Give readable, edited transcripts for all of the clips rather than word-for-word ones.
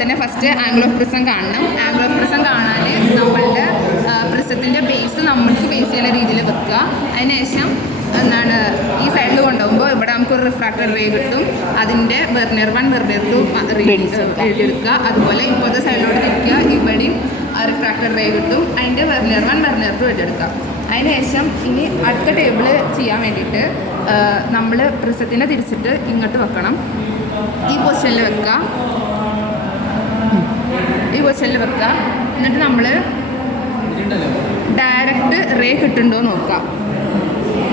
തന്നെ first angle of prism കാണണം. Angle of prism കാണാൻ നമ്മളുടെ പ്രിസത്തിൻ്റെ ബേസ് നമ്മൾക്ക് ബേസ് ചെയ്യുന്ന രീതിയിൽ വെക്കുക. അതിനുശേഷം എന്താണ് ഈ സൈഡിൽ കൊണ്ടുപോകുമ്പോൾ ഇവിടെ നമുക്കൊരു റിഫ്രാക്റ്റർ റേ കിട്ടും. അതിൻ്റെ വെർനിയർ 1 വെർനിയർ 2 എഴുതിയെടുക്കുക. അതുപോലെ ഇപ്പോഴത്തെ സൈഡിലോട്ട് തിരിക്കുക, ഇവിടെയും റിഫ്രാക്റ്റർ റേ കിട്ടും. അതിൻ്റെ വെർനിയർ 1 വെർനിയർ 2 എഴുതിയെടുക്കുക. അതിനുശേഷം ഇനി അടുത്ത ടേബിൾ ചെയ്യാൻ വേണ്ടിയിട്ട് നമ്മൾ പ്രിസത്തിനെ തിരിച്ചിട്ട് ഇങ്ങോട്ട് വെക്കണം. ഈ പൊസിഷനിൽ വെക്കുക, എന്നിട്ട് നമ്മൾ ഡയറക്റ്റ് റേ കിട്ടുന്നുണ്ടോ നോക്കാം.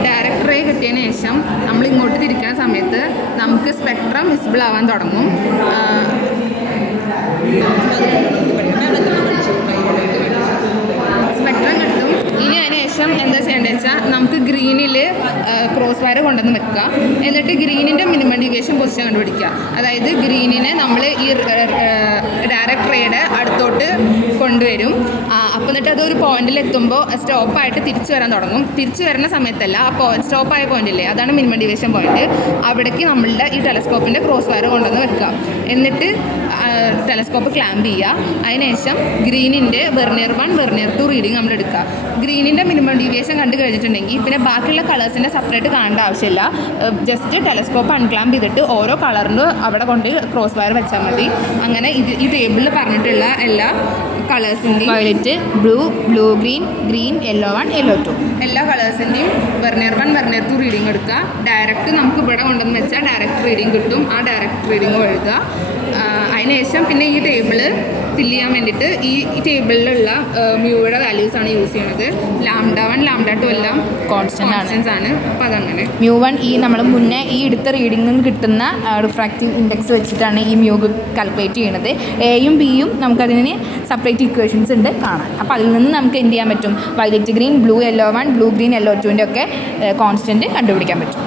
ഡയറക്റ്റ് റേ കിട്ടിയതിന് ശേഷം നമ്മൾ ഇങ്ങോട്ട് തിരിക്കുന്ന സമയത്ത് നമുക്ക് സ്പെക്ട്രം വിസിബിൾ ആവാൻ തുടങ്ങും. സ്പെക്ട്രം കിട്ടും. ഇനി അതിനുശേഷം എന്താ ചെയ്യേണ്ടത് വെച്ചാൽ നമുക്ക് ഗ്രീനിൽ ക്രോസ് വയർ കൊണ്ടുവന്ന് വെക്കുക. എന്നിട്ട് ഗ്രീനിൻ്റെ മിനിമം ഡീവിയേഷൻ പൊസിഷൻ കണ്ടുപിടിക്കുക. അതായത് ഗ്രീനിനെ നമ്മൾ ഈ ഡയറക്റ്റ് റേയുടെ അടുത്തോട്ട് കൊണ്ടുവരും. അപ്പോൾ എന്നിട്ട് അതൊരു പോയിന്റിൽ എത്തുമ്പോൾ സ്റ്റോപ്പായിട്ട് തിരിച്ചു വരാൻ തുടങ്ങും. തിരിച്ചു വരുന്ന സമയത്തല്ല, ആ സ്റ്റോപ്പായ പോയിന്റില്ലേ, അതാണ് മിനിമം ഡീവിയേഷൻ പോയിന്റ്. അവിടേക്ക് നമ്മളുടെ ഈ ടെലസ്കോപ്പിൻ്റെ ക്രോസ് വയർ കൊണ്ടുവന്ന് വെക്കുക. എന്നിട്ട് ടെലസ്കോപ്പ് ക്ലാമ്പ് ചെയ്യുക. അതിനുശേഷം ഗ്രീനിൻ്റെ വെർനിയർ 1 വെർനിയർ 2 റീഡിങ് നമ്മൾ എടുക്കുക. ഗ്രീനിൻ്റെ മിനിമം ഡീവിയേഷൻ കണ്ടു കഴിഞ്ഞിട്ടുണ്ടെങ്കിൽ പിന്നെ ബാക്കിയുള്ള കളേഴ്സിൻ്റെ സെപ്പറേറ്റ് കാണേണ്ട ആവശ്യമില്ല. ജസ്റ്റ് ടെലസ്കോപ്പ് അൺക്ലാമ്പ് ചെയ്തിട്ട് ഓരോ കളറിന് അവിടെ കൊണ്ട് ക്രോസ് വയർ വെച്ചാൽ മതി. അങ്ങനെ ഈ ടേബിളിൽ പറഞ്ഞിട്ടുള്ള എല്ലാ കളേഴ്സിൻ്റെയും violet, blue green, yellow 1 yellow 2 എല്ലാ കളേഴ്സിൻ്റെയും വെർനിയർ 1 വെർനിയർ 2 റീഡിങ് എടുക്കുക. ഡയറക്റ്റ് നമുക്ക് ഇവിടെ കൊണ്ടുവന്ന് വെച്ചാൽ ഡയറക്റ്റ് റീഡിങ് കിട്ടും. ആ ഡയറക്റ്റ് റീഡിങ് എഴുതുക. അതിനുശേഷം പിന്നെ ഈ ടേബിള് ഫില്ല് ചെയ്യാൻ വേണ്ടിയിട്ട് ഈ ടേബിളിലുള്ള മ്യൂയുടെ വാല്യൂസാണ് യൂസ് ചെയ്യുന്നത്. ലാംഡ 1 ലാംഡ 2 എല്ലാം കോൺസ്റ്റൻസ് ആണ്. അപ്പോൾ അതങ്ങനെ മ്യൂ 1 ഈ നമ്മൾ മുന്നേ ഈ എടുത്ത റീഡിങ്ങിൽ കിട്ടുന്ന റിഫ്രാക്റ്റീവ് ഇൻഡെക്സ് വെച്ചിട്ടാണ് ഈ മ്യൂ കാൽക്കുലേറ്റ് ചെയ്യുന്നത്. എയും ബിയും നമുക്കതിന് സെപ്പറേറ്റ് ഇക്വേഷൻസ് ഉണ്ട് കാണാൻ. അപ്പോൾ അതിൽ നിന്ന് നമുക്ക് എന്ത് ചെയ്യാൻ പറ്റും? Violet green, blue yellow 1, blue green yellow 2ൻ്റെ ഒക്കെ കോൺസ്റ്റൻറ്റ് കണ്ടുപിടിക്കാൻ പറ്റും.